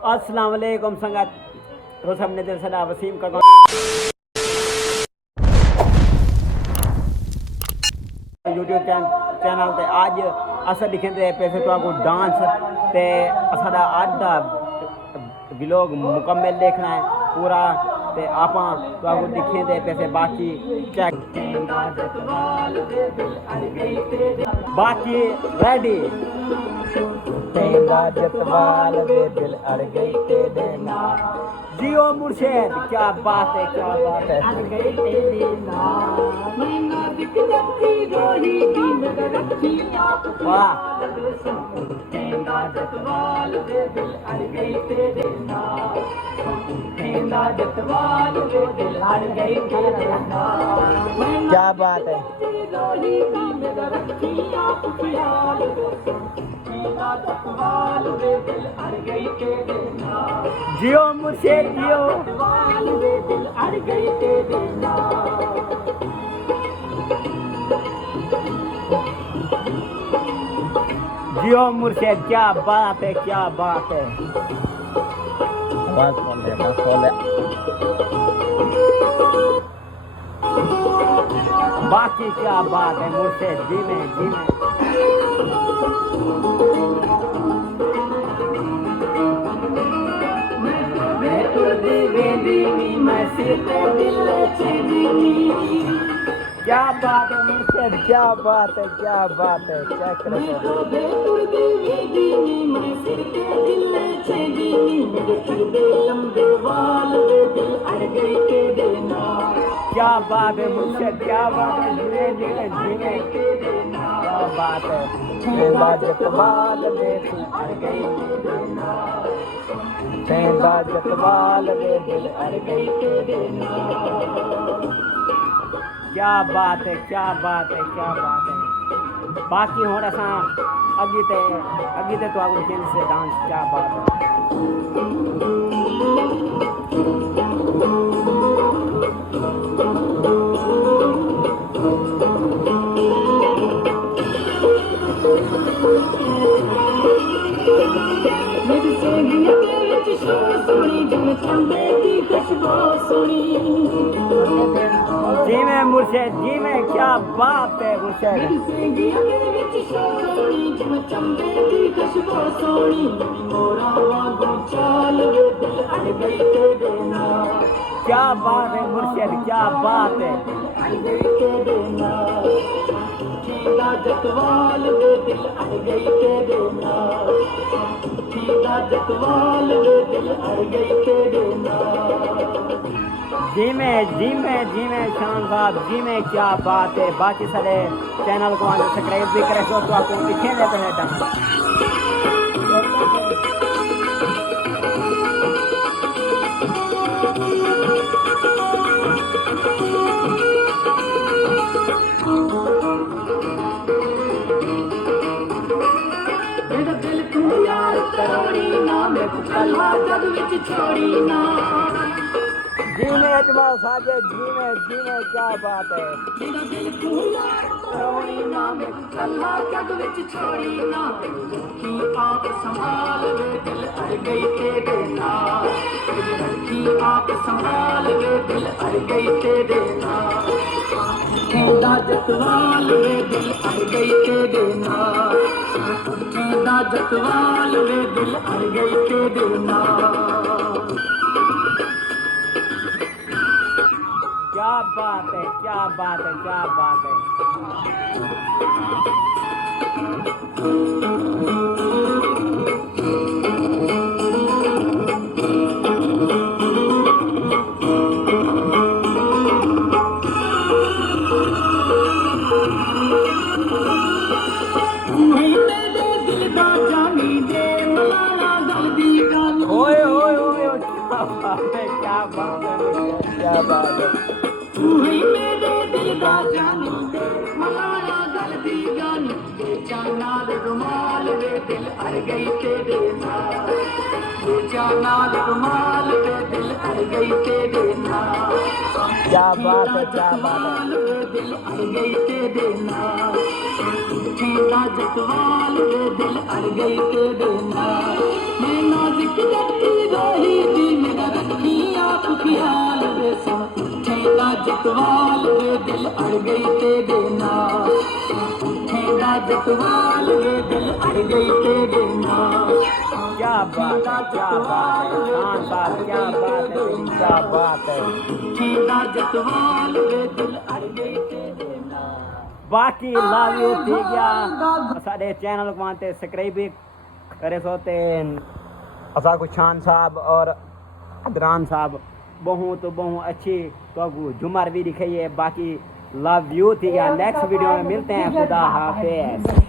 अस्सलाम वालेकुम संगत तो सबने दिल सदा वसीम का यूट्यूब चैनल ते अज अस दिखते पे तो डांस ते साडा अज दा व्लॉग मुकम्मल देखना है पूरा ते आपां तो दिखे दे पैसे बाकी चेक बाकी रेडी तेरा जतवाल दे दिल अड़ गई तेरे नाल जियो मुर्शेद क्या बात है अड़ गई तेरे नाल महीना दिख जाती रोही दी नजर रखी आप वाह तेरा जतवाल दे दिल अड़ गई तेरे नाल तेरा जतवाल दे दिल अड़ गई तेरे नाल क्या बात है रोही दी नजर रखी आप ख्याल जियो मुझे जियो जियो मुर्शेद क्या बात है क्या बात है बस बोले बाकी क्या बात है मुर्शेद जी में क्या बात है मुर्शेद क्या बात है चेक क्या बात है मुर्शेद क्या बात है जीने क्या बात है तेरा जतवाल दे दिल अड़ गई तेरा जतवाल दे दिल अड़ गई तेरे नाल क्या बात है बाकी हो रहा अगे तो आगे खेल से डांस क्या बात है जी में मुर्शेद जी में क्या बात है मुर्शेद क्या बात है मुर्शेद क्या बात है जतवाल दिल अड़ गई तेरे नाल जतवाल दिल अड़ गई तेरे नाल जी में शान साहब जी में क्या बात है बाकी सारे चैनल को सब्सक्राइब भी करें तो आपको दिखे देते हैं डांस जी में अजमल साजिद जी में क्या बात है आप संभाल दिल अड़ गई तेरे नाल आप संभाल दिल अड़ गई तेरे नाल तेरा जतवाल दिल अड़ गई तेरे नाल तेरा जतवाल दिल अड़ गई तेरे नाल क्या बात है क्या बात है तू ही मेरे दिल दा जानी मलाना गल दी जानी नाल रुमाल वे दिल अड़ गई तेरे नाल नाल रुमाल वे दिल अड़ गई तेरे नाल क्या बात है दिल अड़ गई तेरे नाल तेरा जतवाल वे दिल अड़ गई तेरे नाल मैं नाज़िक ਜਤਵਾਲ ਵੇ ਦਿਲ ਅੜ ਗਈ ਤੇਰੇ ਨਾਲ ਠੇਡਾ ਜਤਵਾਲ ਵੇ ਦਿਲ ਅੜ ਗਈ ਤੇਰੇ ਨਾਲ क्या बात है क्या बात है खान साहब क्या बात है क्या बात है ठेडा जतवाल वे दिल अड़ गई तेरे नाल बाकी लव यू ठीक है साडे चैनल को मानते सब्सक्राइब भी करे सोते असा को शान साहब और अदरान साहब बहुत अच्छी तो झुमर भी दिखाइए बाकी लव यू ठीक है नेक्स्ट वीडियो में मिलते हैं खुदा हाफिज